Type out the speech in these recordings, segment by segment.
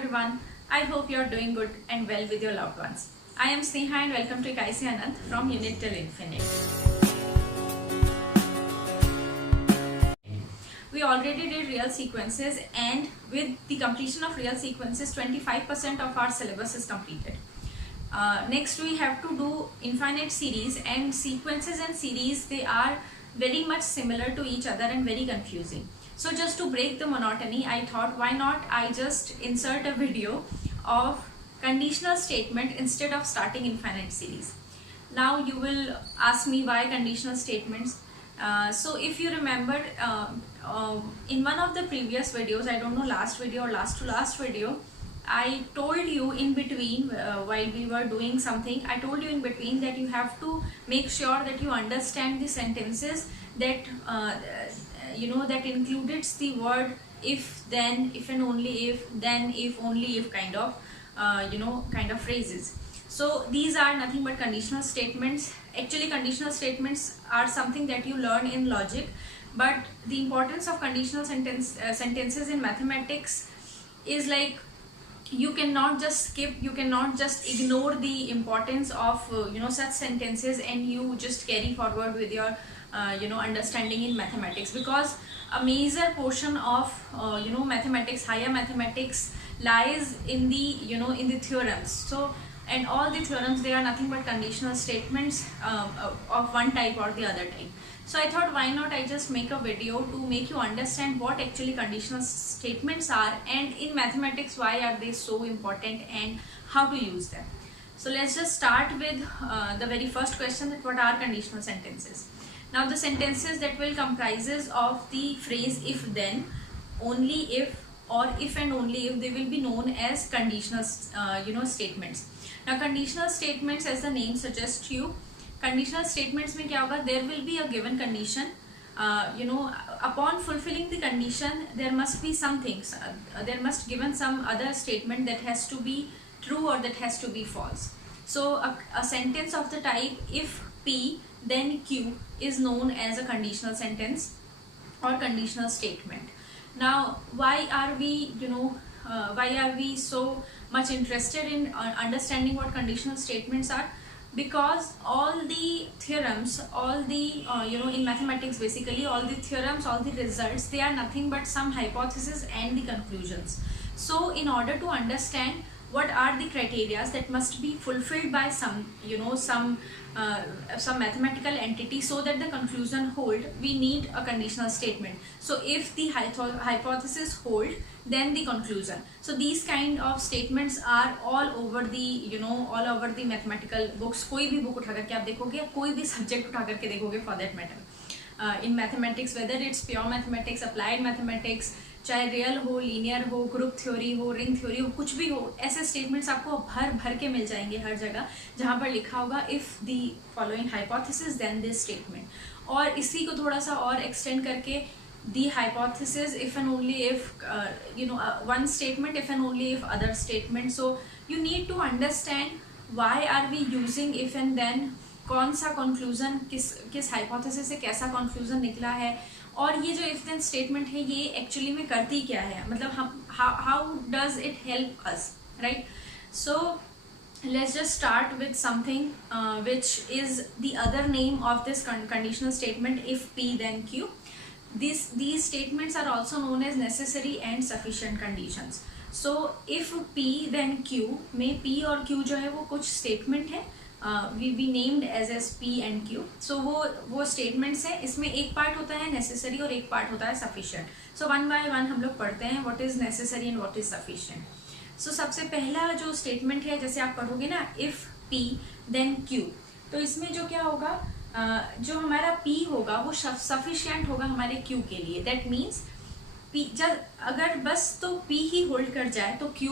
everyone. I hope you're doing good and well with your loved ones. I am Sneha and welcome to Kaisi Anand from Unit Till Infinite. We already did real sequences, and with the completion of real sequences, 25% of our syllabus is completed. Next we have to do infinite series, and sequences and series, they are very much similar to each other and very confusing. So just to break the monotony, I thought why not I just insert a video of conditional statement instead of starting infinite series. Now you will ask me why conditional statements. So if you remember, in one of the previous videos, I don't know, last video or last to last video, I told you in between, while we were doing something, I told you in between that you have to make sure that you understand the sentences that that included the word if, then, if and only if, then, if, only if kind of phrases. So these are nothing but conditional statements. Actually, conditional statements are something that you learn in logic, but the importance of conditional sentences in mathematics is like you cannot just skip, you cannot just ignore the importance of such sentences and you just carry forward with your understanding in mathematics, because a major portion of mathematics, higher mathematics, lies in the in the theorems. So, and all the theorems, they are nothing but conditional statements of one type or the other type. So I thought why not I just make a video to make you understand what actually conditional statements are, and in mathematics why are they so important and how to use them. So let's just start with the very first question, that what are conditional sentences. Now the sentences that will comprises of the phrase if then, only if, or if and only if, they will be known as conditional statements. Now conditional statements, as the name suggests you, conditional statements mein kya hoga, there will be a given condition, upon fulfilling the condition there must be some things, there must given some other statement that has to be true or that has to be false. So a sentence of the type if P then Q is known as a conditional sentence or conditional statement. Now why are we so much interested in understanding what conditional statements are? Because all the theorems, all the in mathematics, basically all the theorems, all the results, they are nothing but some hypotheses and the conclusions. So in order to understand what are the criteria that must be fulfilled by some mathematical entity so that the conclusion hold, we need a conditional statement. So if the hypothesis hold, then the conclusion. So these kind of statements are all over the mathematical books. कोई भी book उठा करके आप देखोगे, कोई भी subject उठा करके देखोगे for that matter, in mathematics, whether it's pure mathematics, applied mathematics, चाहे रियल हो, लीनियर हो, ग्रुप थ्योरी हो, रिंग थ्योरी हो, कुछ भी हो, ऐसे स्टेटमेंट्स आपको भर के मिल जाएंगे हर जगह, जहाँ पर लिखा होगा if the following hypothesis then this statement. और इसी को थोड़ा सा और एक्सटेंड करके the hypothesis if and only if one statement, if and only if other statement. So you need to understand why are we using if and then, कौन सा conclusion, किस हाइपोथेसिस से कैसा कंक्लूजन निकला है, और ये जो इफ देन स्टेटमेंट है ये एक्चुअली में करती क्या है, मतलब हम how does it help us, right. So let's just start with something which is the other name of this conditional statement, if P then Q. These statements are also known as necessary and sufficient conditions. So if P then Q में P और Q जो है वो कुछ statement है, we named as P and Q. So वो statements है, इसमें एक part होता है necessary और एक part होता है sufficient. So one by one हम लोग पढ़ते हैं what is necessary and what is sufficient. So सबसे पहला जो statement है, जैसे आप पढ़ोगे ना if P then Q, तो इसमें जो क्या होगा, जो हमारा P होगा वो sufficient होगा हमारे Q के लिए. That means P जब अगर बस तो P ही hold कर जाए तो Q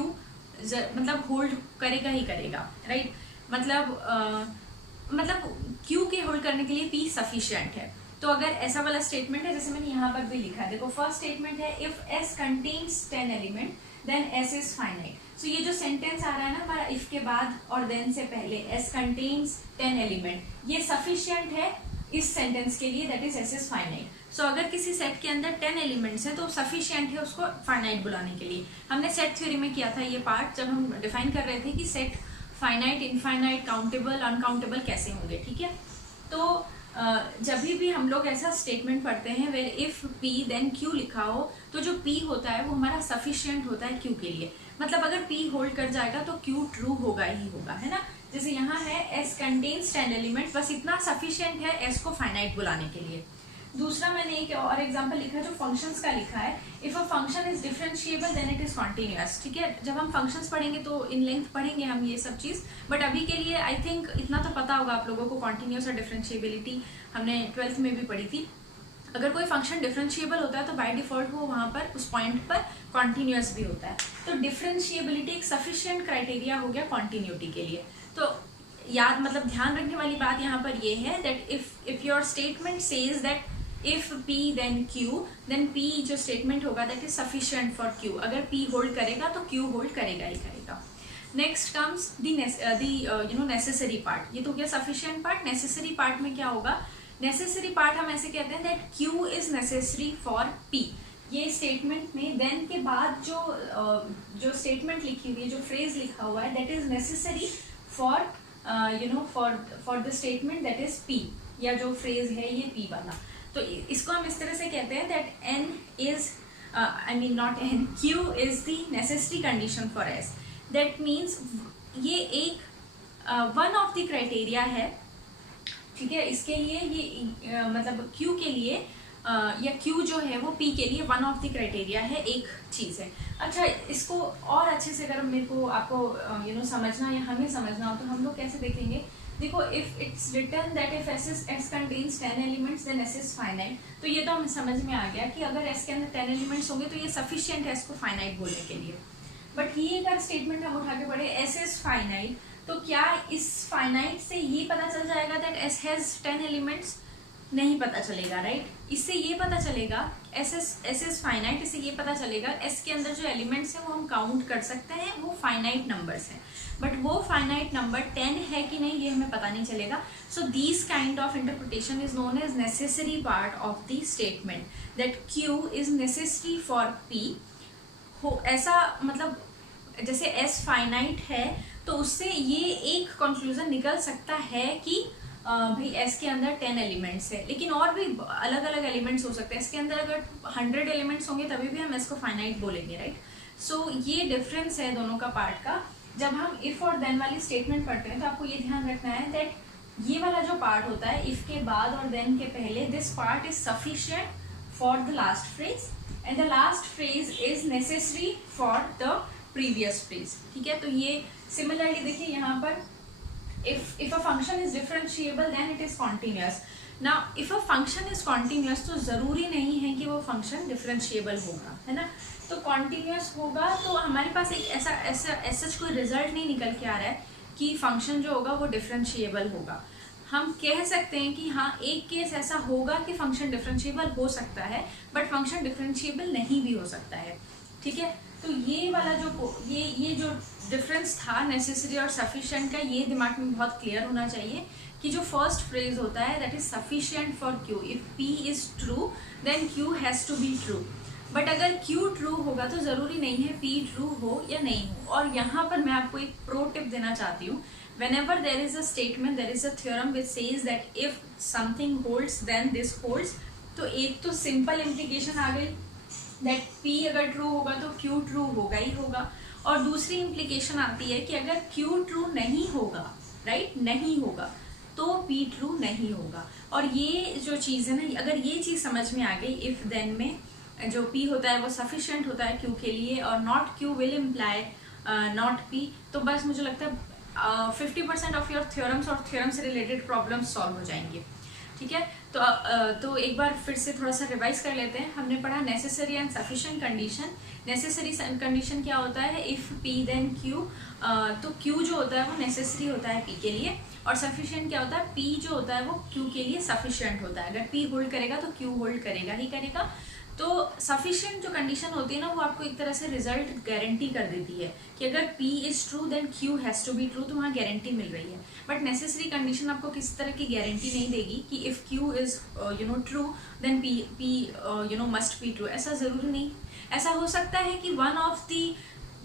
मतलब hold करेगा ही करेगा, right. मतलब Q के होल्ड करने के लिए P सफिशिएंट है. तो अगर ऐसा वाला स्टेटमेंट है, जैसे मैंने यहाँ पर भी लिखा है, देखो फर्स्ट स्टेटमेंट है if S contains 10 element then S is finite. So ये जो सेंटेंस आ रहा है ना हमारा इफ के बाद और देन से पहले, S कंटेन्स 10 एलिमेंट, ये सफिशिएंट है इस सेंटेंस के लिए, that is S is finite. So अगर किसी सेट के अंदर 10 एलिमेंट्स हैं तो सफिशिएंट है उसको फाइनाइट बुलाने के लिए। हमने सेट थ्योरी में किया था ये पार्ट, जब हम डिफाइन कर रहे थे कि set finite, infinite, countable, uncountable कैसे होंगे, ठीक है। तो जब भी हम लोग ऐसा स्टेटमेंट पढ़ते हैं where if P then Q लिखा हो, तो जो P होता है वो हमारा सफिशिएंट होता है Q के लिए। मतलब अगर P होल्ड कर जाएगा तो Q ट्रू होगा ही होगा, है ना। जैसे यहाँ है S कंटेन्स 10 एलिमेंट, बस इतना सफिशिएंट है S को फाइनाइट बुलाने के लिए। दूसरा मैंने एक और एग्जांपल लिखा जो फंक्शंस का लिखा है, if a function is differentiable then it is continuous, ठीक है। जब हम फंक्शंस पढ़ेंगे तो इन लेंथ पढ़ेंगे हम ये सब चीज, बट अभी के लिए आई थिंक इतना तो पता होगा आप लोगों को, कॉन्टिन्यूअस और डिफरेंशिएबिलिटी हमने 12th में भी पढ़ी थी। अगर कोई फंक्शन डिफरेंशिएबल होता है तो बाय डिफॉल्ट वो वहां पर उस पॉइंट पर कॉन्टिन्यूअस भी होता है। तो डिफरेंशिएबिलिटी एक सफिशिएंट क्राइटेरिया हो गया कॉन्टिन्यूटी के लिए। तो याद मतलब ध्यान रखने वाली बात यहाँ पर ये है that if your statement says that if P then Q, then P जो स्टेटमेंट होगा that is sufficient for Q। अगर P होल्ड करेगा तो Q होल्ड करेगा ही करेगा। Next comes the necessary part. ये तो क्या सफिशिएंट पार्ट। नेसेसरी पार्ट में क्या होगा, नेसेसरी पार्ट हम ऐसे कहते हैं that Q is necessary for P। ये स्टेटमेंट में देन के बाद जो स्टेटमेंट लिखी हुई है, जो फ्रेज लिखा हुआ है that is necessary for for the statement that is P, या जो फ्रेज है ये P वाला। तो इसको हम इस तरह से कहते हैं that N is not N, Q is the necessary condition for S। That means ये एक वन ऑफ द क्राइटेरिया है, ठीक है। इसके लिए ये मतलब Q के लिए या Q जो है वो P के लिए वन ऑफ द क्राइटेरिया है, एक चीज है। अच्छा, इसको और अच्छे से अगर मेरे को आपको समझना या हमें समझना हो तो हम लोग कैसे देखेंगे। देखो, if it's written that if S contains 10 elements then S is finite, तो ये तो हमें समझ में आ गया कि अगर S के अंदर 10 एलिमेंट्स होंगे तो ये सफिशिएंट है S को फाइनाइट बोलने के लिए। बट ये अगर स्टेटमेंट हम उठा के पढ़े S इज फाइनाइट, तो क्या इस फाइनाइट से ये पता चल जाएगा दैट S हैज 10 एलिमेंट्स? नहीं पता चलेगा, राइट। इससे ये पता चलेगा S इज फाइनाइट, इससे ये पता चलेगा S के अंदर जो एलिमेंट्स हैं वो हम काउंट कर सकते हैं, वो फाइनाइट नंबर्स हैं। बट वो फाइनाइट नंबर 10 है कि नहीं ये हमें पता नहीं चलेगा। So this kind of interpretation is known as necessary part of the statement that Q is necessary for P। हो ऐसा मतलब जैसे S फाइनाइट है तो उससे ये एक कंक्लूजन निकल सकता है कि भाई S के अंदर 10 एलिमेंट्स है, लेकिन और भी अलग अलग एलिमेंट्स हो सकते हैं। इसके अंदर अगर 100 एलिमेंट्स होंगे तभी भी हम S को फाइनाइट बोलेंगे, राइट। सो ये डिफरेंस है दोनों का पार्ट का। जब हम इफ और देन वाली स्टेटमेंट पढ़ते हैं तो आपको ये ध्यान रखना है दैट ये वाला जो पार्ट होता है इफ के बाद और देन के पहले, this part is sufficient for the last phrase and the last phrase is necessary for the previous phrase, ठीक है। तो ये सिमिलरली देखिए यहाँ पर if a function is differentiable then it is continuous. Now if a function is continuous तो जरूरी नहीं है कि वो फंक्शन डिफरेंशिएबल होगा, है ना। तो कॉन्टिन्यूस होगा तो हमारे पास एक ऐसा कोई रिजल्ट नहीं निकल के आ रहा है कि फंक्शन जो होगा वो डिफरेंशिएबल होगा। हम कह सकते हैं कि हाँ एक केस ऐसा होगा कि फंक्शन डिफरेंशिएबल हो सकता है बट फंक्शन डिफरेंशिएबल नहीं भी हो सकता है, ठीक है। तो ये वाला ये जो डिफरेंस था नेसेसरी और सफिशिएंट का, ये दिमाग में बहुत क्लियर होना चाहिए कि जो फर्स्ट फ्रेज होता है that is sufficient for Q। If P is true then Q has to be true. But अगर Q ट्रू होगा तो जरूरी नहीं है P ट्रू हो या नहीं हो। और यहाँ पर मैं आपको एक प्रो टिप देना चाहती हूँ। whenever there is a statement, there is a theorem which says that if something holds then this holds, तो एक तो सिंपल इम्प्लीकेशन आ गई दैट P अगर ट्रू होगा तो Q ट्रू होगा ही होगा, और दूसरी इम्प्लीकेशन आती है कि अगर Q ट्रू नहीं होगा, राइट, नहीं होगा तो P ट्रू नहीं होगा। और ये जो चीज़ है ना, अगर ये चीज़ समझ में आ गई, इफ देन में जो P होता है वो सफिशिएंट होता है Q के लिए और not Q will imply not P, तो बस मुझे लगता है 50% ऑफ योर थ्योरम्स और थ्योरम से रिलेटेड प्रॉब्लम्स सॉल्व हो जाएंगे, ठीक है। तो एक बार फिर से थोड़ा सा रिवाइज कर लेते हैं। हमने पढ़ा necessary and sufficient condition. Necessary condition क्या होता है, इफ P देन Q, तो Q जो होता है वो नेसेसरी होता है P के लिए, और सफिशिएंट क्या होता है, P जो होता है वो Q के लिए सफिशिएंट होता है। अगर P होल्ड करेगा तो Q होल्ड करेगा ही करेगा। तो सफिशिएंट जो कंडीशन होती है ना वो आपको एक तरह से रिजल्ट गारंटी कर देती है कि अगर P is true then Q has to be true, तो वहाँ गारंटी मिल रही है। बट नेसेसरी कंडीशन आपको किसी तरह की गारंटी नहीं देगी कि if Q is true then P must be true, ऐसा ज़रूरी नहीं। ऐसा हो सकता है कि वन ऑफ दी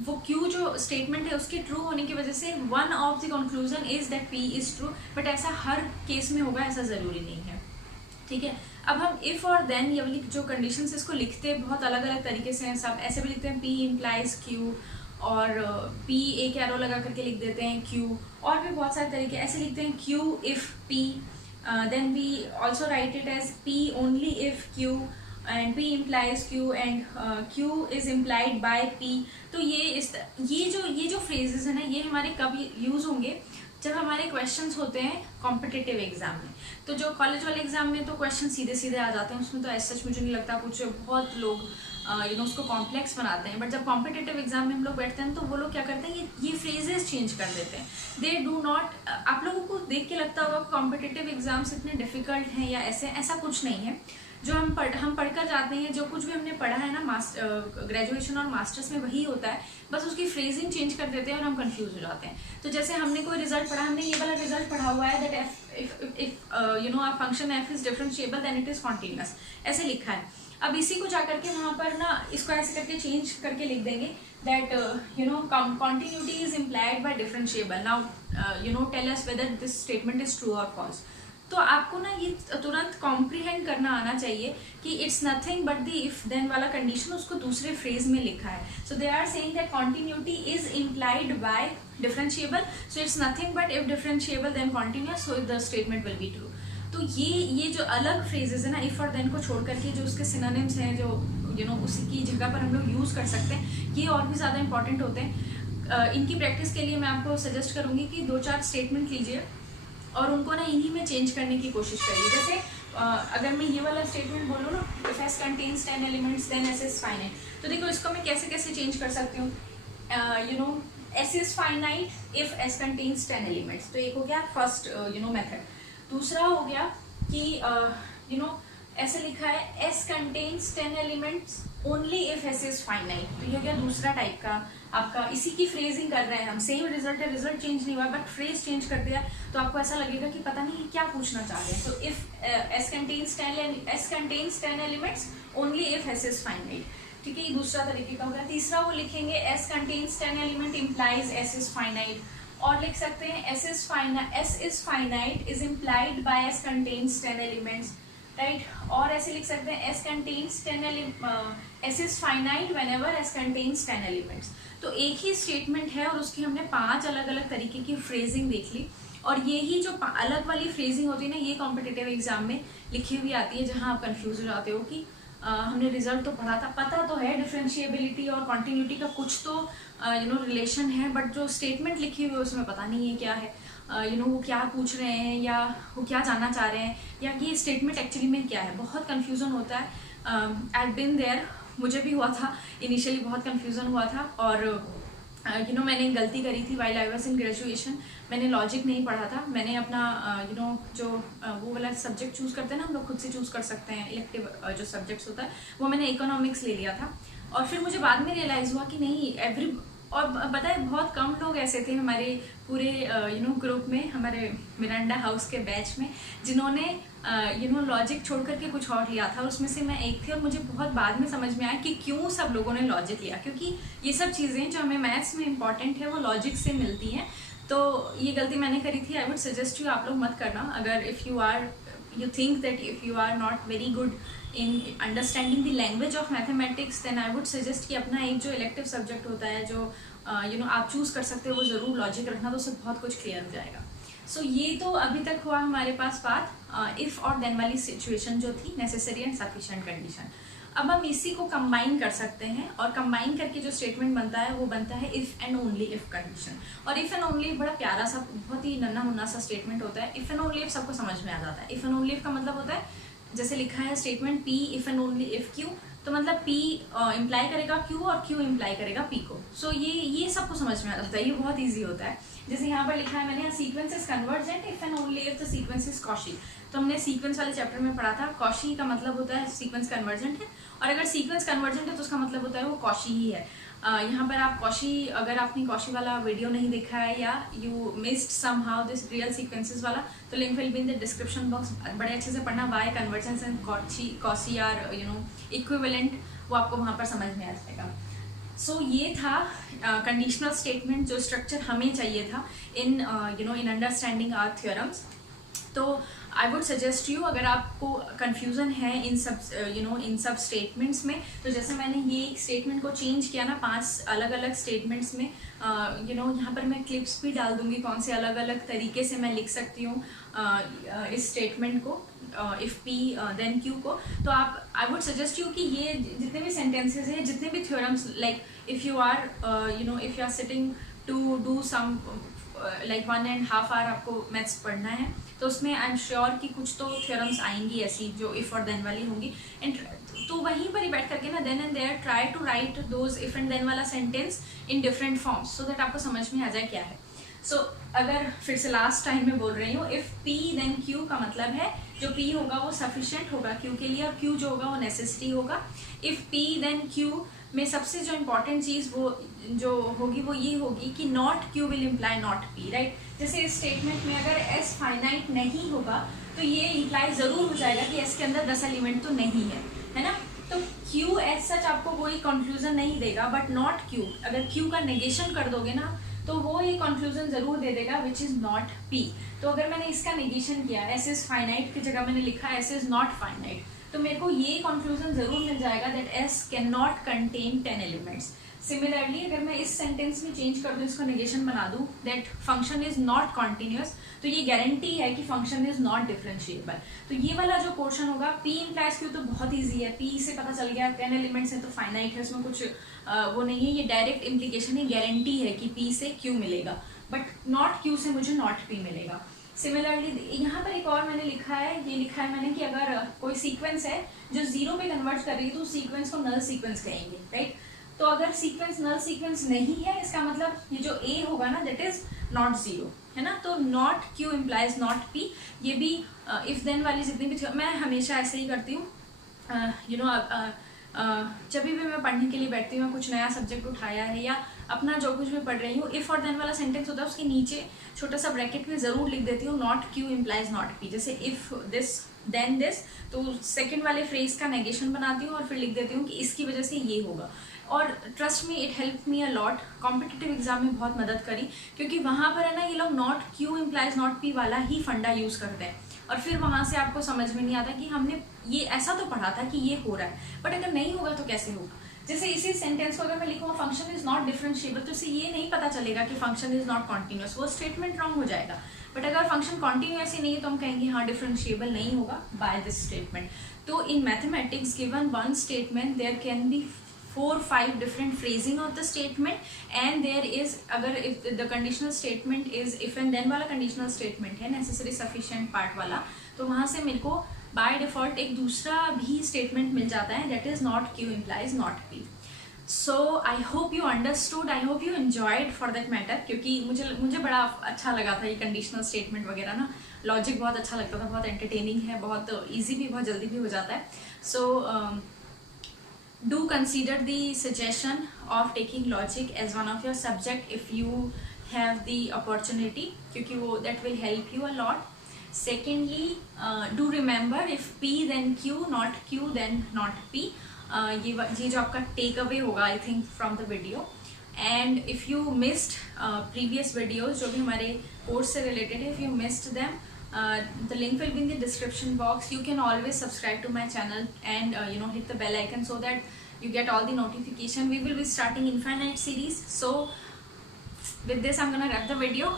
वो Q जो स्टेटमेंट है उसके ट्रू होने की वजह से one of the conclusion is that P is true, but ऐसा हर केस में होगा ऐसा ज़रूरी नहीं है। ठीक है, अब हम इफ़ और देन ये वाली जो कंडीशंस इसको लिखते हैं बहुत अलग अलग तरीके से हैं। सब ऐसे भी लिखते हैं P इम्प्लाइज Q, और P एक एरो लगा करके लिख देते हैं Q, और भी बहुत सारे तरीके ऐसे लिखते हैं Q if P, then we also write it as P only if Q, and P implies Q and Q is implied by P। तो ये जो फ्रेजेस है ना ये हमारे कब यूज़ होंगे, जब हमारे क्वेश्चंस होते हैं कॉम्पिटिटिव एग्जाम में। तो जो कॉलेज वाले एग्जाम में तो क्वेश्चन सीधे सीधे आ जाते हैं, उसमें तो ऐसा सच मुझे नहीं लगता कुछ बहुत लोग उसको कॉम्प्लेक्स बनाते हैं। बट जब कॉम्पिटिटिव एग्जाम में हम लोग बैठते हैं तो वो लोग क्या करते हैं, ये फ्रेजेस चेंज कर देते हैं। दे डू नॉट, आप लोगों को देख के लगता होगा कॉम्पिटिटिव एग्जाम्स इतने डिफिकल्ट हैं या ऐसा कुछ नहीं है। जो हम पढ़कर जाते हैं, जो कुछ भी हमने पढ़ा है ना ग्रेजुएशन और मास्टर्स में वही होता है, बस उसकी फ्रेजिंग चेंज कर देते हैं और हम कंफ्यूज हो जाते हैं। तो जैसे हमने कोई रिजल्ट पढ़ा, हमने ये वाला रिजल्ट पढ़ा हुआ है that if a function f is differentiable then it is continuous, ऐसे लिखा है। अब इसी को जाकर के वहाँ पर ना इसको ऐसे करके चेंज करके लिख देंगे that continuity is implied by differentiable. Now tell us whether this statement is true और फॉल्स। तो आपको ना ये तुरंत कॉम्प्रीहेंड करना आना चाहिए कि it's nothing but the if then वाला कंडीशन उसको दूसरे फ्रेज में लिखा है। So they are saying that continuity is implied by differentiable, so it's nothing but if differentiable then continuous, so the statement will be true. तो ये जो अलग फ्रेजेस है ना इफ और देन को छोड़ करके जो उसके सिनोनिम्स हैं, जो उसी की जगह पर हम लोग यूज कर सकते हैं, ये और भी ज़्यादा इंपॉर्टेंट होते हैं। इनकी प्रैक्टिस के लिए मैं आपको सजेस्ट करूँगी कि 2-4 स्टेटमेंट लीजिए और उनको ना इन्हीं में चेंज करने की कोशिश करिए। जैसे अगर मैं ये वाला स्टेटमेंट बोलूँ ना, if S contains 10 elements then S is finite, तो देखो इसको मैं कैसे कैसे चेंज कर सकती हूँ। S is finite if S contains 10 elements, तो एक हो गया फर्स्ट मेथड। दूसरा हो गया कि ऐसे लिखा है S contains 10 elements only if S is finite, तो ये हो गया दूसरा टाइप का आपका। इसी की फ्रेजिंग कर रहे हैं हम, सेम रिजल्ट है, रिजल्ट चेंज नहीं हुआ बट फ्रेज चेंज कर दिया, तो आपको ऐसा लगेगा कि पता नहीं क्या पूछना चाह रहे हैं। तो if S contains 10 elements only if S is finite, ठीक है, ये दूसरा तरीके का हो गया। तीसरा वो लिखेंगे S contains 10 element implies S is finite, और लिख सकते हैं S is finite is implied by S contains 10 elements, right. और ऐसे लिख सकते हैं S contains 10 S is finite whenever S contains 10 elements. तो एक ही स्टेटमेंट है और उसकी हमने 5 अलग अलग तरीके की फ्रेजिंग देख ली, और ये ही जो अलग वाली फ्रेजिंग होती है ना, ये कॉम्पिटिटिव एग्जाम में लिखी हुई आती है, जहाँ आप कंफ्यूज हो जाते हो कि हमने रिजल्ट तो पढ़ा था, पता तो है डिफरेंशिएबिलिटी और कॉन्टिन्यूटी का कुछ तो रिलेशन है, बट जो स्टेटमेंट लिखी हुई है उसमें पता नहीं है क्या है, वो क्या पूछ रहे हैं या वो क्या जानना चाह रहे हैं, या ये स्टेटमेंट एक्चुअली में क्या है। बहुत कन्फ्यूज़न होता है। आई हैव बीन देयर, मुझे भी हुआ था इनिशियली, बहुत कन्फ्यूज़न हुआ था। और मैंने गलती करी थी while I was in graduation, मैंने लॉजिक नहीं पढ़ा था। मैंने अपना जो वो वाला सब्जेक्ट चूज़ करते हैं ना, हम लोग खुद से चूज़ कर सकते हैं, इलेक्टिव जो सब्जेक्ट्स होता है, वो मैंने इकोनॉमिक्स ले लिया था। और फिर मुझे बाद में रियलाइज़ हुआ कि नहीं, और पता है बहुत कम लोग ऐसे थे हमारे पूरे ग्रुप में, हमारे मिरांडा हाउस के बैच में, जिन्होंने लॉजिक छोड़ करके कुछ और लिया था, और उसमें से मैं एक थी। और मुझे बहुत बाद में समझ में आया कि क्यों सब लोगों ने लॉजिक लिया, क्योंकि ये सब चीज़ें जो हमें मैथ्स में इंपॉर्टेंट है वो लॉजिक से मिलती हैं। तो ये गलती मैंने करी थी। आई वुड सजेस्ट यू, आप लोग मत करना। अगर if you think that if you are not very good in understanding the language of mathematics, then I would suggest कि अपना एक जो इलेक्टिव सब्जेक्ट होता है, जो आप चूज़ कर सकते हो, वो ज़रूर लॉजिक रखना, तो उससे बहुत कुछ क्लियर हो जाएगा। सो ये तो अभी तक हुआ हमारे पास बात इफ़ और देन वाली सिचुएशन जो थी, नेसेसरी एंड सफिशिएंट कंडीशन। अब हम इसी को कंबाइन कर सकते हैं, और कंबाइन करके जो स्टेटमेंट बनता है वो बनता है if and only if condition. और इफ़ एंड ओनली बड़ा प्यारा सा, बहुत ही नन्हा मुन्ना सा स्टेटमेंट होता है। इफ़ एंड ओनली इफ़ सबको समझ में आ जाता है। इफ़ एंड ओनली इफ़ का मतलब होता है, जैसे लिखा है statement P if and only if Q, तो मतलब P इम्प्लाई करेगा Q और Q इम्प्लाई करेगा P को। सो ये सबको समझ में आ जाता है, ये बहुत ईजी होता है। जैसे यहाँ पर लिखा है मैंने, sequence is convergent if and only if the sequence is Cauchy. तो हमने सीक्वेंस वाले चैप्टर में पढ़ा था, कॉशी का मतलब होता है सीक्वेंस कन्वर्जेंट है, और अगर सीक्वेंस कन्वर्जेंट है तो उसका मतलब होता है वो कॉशी ही है। यहाँ पर आप कॉशी, अगर आपने कॉशी वाला वीडियो नहीं देखा है या you missed somehow this real sequences वाला, तो link will be in the description box. बड़े अच्छे से पढ़ना, why convergence and Cauchy are equivalent, वो आपको वहाँ पर समझ में आ जाएगा। सो ये था कंडीशनल स्टेटमेंट, जो स्ट्रक्चर हमें चाहिए था इन इन अंडरस्टैंडिंग आवर थ्योरम्स। तो आई वुड सजेस्ट यू, अगर आपको कन्फ्यूज़न है इन सब इन सब स्टेटमेंट्स में, तो जैसे मैंने ये स्टेटमेंट को चेंज किया ना 5 अलग अलग स्टेटमेंट्स में, यहाँ पर मैं क्लिप्स भी डाल दूंगी कौन से अलग अलग तरीके से मैं लिख सकती हूँ इस स्टेटमेंट को, इफ़ P देन Q को। तो आप, आई वुड सजेस्ट यू कि ये जितने भी सेंटेंसेज हैं, जितने भी theorems, like if you are if you are sitting to do some like 1.5 hour आपको मैथ्स पढ़ना है, तो उसमें आई एम श्योर कि कुछ तो थ्योरम्स आएंगी ऐसी जो इफ़ और देन वाली होंगी, एंड तो वहीं पर ही बैठ करके ना then and there try to write those if and then वाला sentence in different forms, so that आपको समझ में आ जाए क्या है। सो अगर फिर से लास्ट टाइम में बोल रही हूँ, इफ़ P देन Q का मतलब है जो P होगा वो सफिशिएंट होगा Q के लिए, और Q जो होगा वो नेसेसिटी होगा। इफ़ P देन Q में सबसे जो इम्पोर्टेंट चीज़ वो जो होगी वो ये होगी कि not Q will imply not P, right. जैसे इस स्टेटमेंट में अगर S फाइनाइट नहीं होगा तो ये इम्प्लाई ज़रूर हो जाएगा कि S के अंदर 10 एलिमेंट तो नहीं है ना। तो Q एज सच आपको कोई कंक्लूजन नहीं देगा, बट नॉट Q, अगर Q का नेगेशन कर दोगे ना तो वो ये कंक्लूजन जरूर दे देगा विच इज नॉट P। तो अगर मैंने इसका नेगेशन किया, S इज फाइनाइट की जगह मैंने लिखा S इज नॉट फाइनाइट, तो मेरे को ये कंक्लूजन जरूर मिल जाएगा that S can not contain 10 elements. Similarly अगर मैं इस सेंटेंस में चेंज कर दूँ, इसको नेगेशन बना दूँ that function is not continuous, तो ये गारंटी है कि फंक्शन इज नॉट डिफरेंशिएबल। तो ये वाला जो पोर्शन होगा P इम्प्लाइज Q, तो बहुत ईजी है, P से पता चल गया 10 एलिमेंट्स है तो फाइनाइट है, उसमें कुछ वो नहीं है, ये डायरेक्ट इम्प्लीकेशन है, गारंटी है कि P से Q मिलेगा, बट नॉट Q से मुझे नॉट P मिलेगा। सिमिलरली यहाँ पर एक और मैंने लिखा है, ये लिखा है मैंने कि अगर कोई सीक्वेंस है जो 0 पे कन्वर्ट कर रही है तो सीक्वेंस को नल सीक्वेंस कहेंगे, राइट। तो अगर सीक्वेंस नल सीक्वेंस नहीं है, इसका मतलब ये जो A होगा ना दैट इज नॉट 0, है ना। तो not Q implies not P। ये भी इफ देन वाली जितनी भी मैं हमेशा ऐसे ही करती हूँ, जब भी मैं पढ़ने के लिए बैठती हूँ, कुछ नया सब्जेक्ट उठाया है या अपना जो कुछ भी पढ़ रही हूँ, इफ और देन वाला सेंटेंस होता है उसके नीचे छोटा सा ब्रैकेट में जरूर लिख देती हूँ not Q implies not P। जैसे इफ दिस देन दिस, तो सेकंड वाले फ्रेज का नेगेशन बनाती हूँ और फिर लिख देती हूँ कि इसकी वजह से ये होगा। और trust me, it help me a lot, competitive exam में बहुत मदद करी, क्योंकि वहाँ पर है ना ये लोग not Q implies not P वाला ही फंडा यूज़ करते हैं, और फिर वहाँ से आपको समझ में नहीं आता कि हमने ये ऐसा तो पढ़ा था कि ये हो रहा है, बट अगर नहीं होगा तो कैसे होगा। जैसे इसी सेंटेंस को अगर मैं लिखूँगा फंक्शन इज नॉट डिफरेंशिएबल, तो इससे ये नहीं पता चलेगा कि फंक्शन इज नॉट कॉन्टिन्यूस, वो स्टेटमेंट रॉन्ग हो जाएगा। बट अगर फंक्शन कॉन्टिन्यूस ही नहीं है तो हम कहेंगे हाँ डिफरेंशिएबल नहीं होगा बाय दिस स्टेटमेंट। तो in mathematics given one statement there can be 4-5 different phrasing of the statement, and there is, अगर if the conditional statement is if and then वाला conditional statement है necessary sufficient part वाला, तो वहाँ से मेरे को by default एक दूसरा भी statement मिल जाता है that is not Q implies not P. So I hope you understood, I hope you enjoyed for that matter, क्योंकि मुझे बड़ा अच्छा लगा था ये conditional statement वगैरह ना, लॉजिक बहुत अच्छा लगता था, बहुत entertaining है, बहुत easy भी, बहुत जल्दी भी हो जाता है। So do consider the suggestion of taking logic as one of your subject if you have the opportunity, क्योंकि वो that will help you a lot. Secondly, do remember if P then Q, not Q then not P. ये जो आपका take away होगा I think from the video. And if you missed previous videos जो भी हमारे course से related है, if you missed them, the link will be in the description box. You can always subscribe to my channel and hit the bell icon so that you get all the notification. We will be starting infinite series, so with this I'm gonna wrap the video.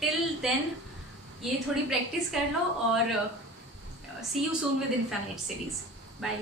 Till then ये थोड़ी practice कर लो और see you soon with infinite series. Bye.